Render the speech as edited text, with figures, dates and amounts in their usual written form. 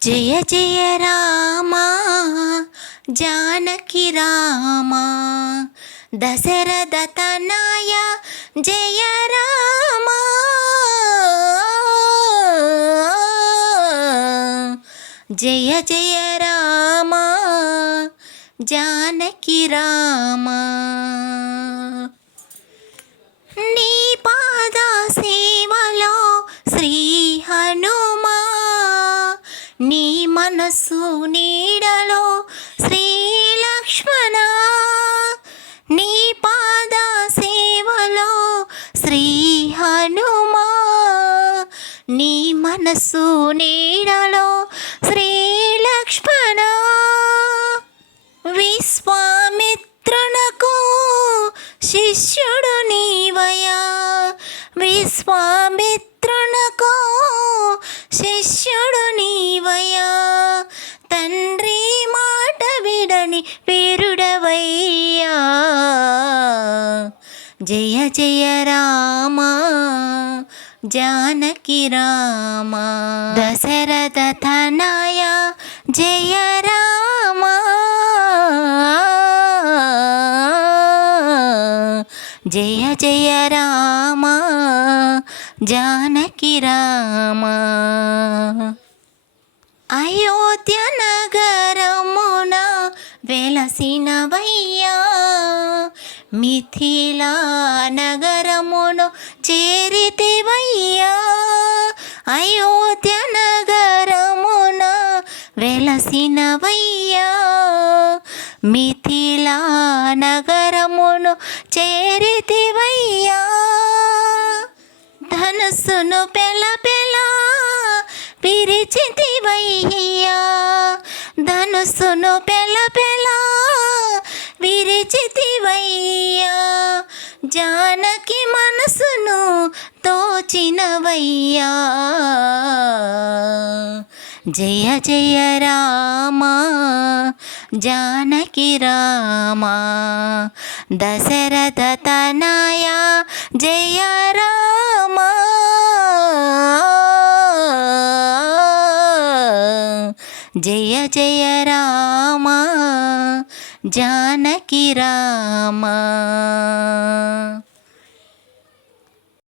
జయ జయ రామా జానకి రామా దశరథ తనయ జయ రామా జయ జయ రామా జానకి రామా నీ పాద సేవలో శ్రీ హనుమా నీ మనసు నీడలో శ్రీ లక్ష్మణ నీ పాద సేవలో శ్రీ హనుమా నీ మనసు నీడలో శ్రీ లక్ష్మణ విశ్వామిత్రునకు శిష్యుడు నీవయా విశ్వామిత్రునకు శిష్యుడు నీవయా తండ్రి మాట విడని వీరుడవయ్యా జయ జయ రామా జానకి రామా దశరథ తనయ జయ రామా జయ జయ రామా జానకి రామా అయోధ్య నగరమున వెలసినవయ్యా మిథిలా నగరమును చేరితివయ్యా అయోధ్య నగరమున వెలసినవయ్యా మిథిలా నగరమును చేరితివయ్యా ధనుసును పెల పెల విరిచితివయ్యా ధనుసును పెల పెల విరిచితివయ్యా జానకి మనసును తోచినవయ్యా జయ జయ రామా జానకి రామా దశరథ తనయ జయ రామా జయ జయ రామా జానకి రామా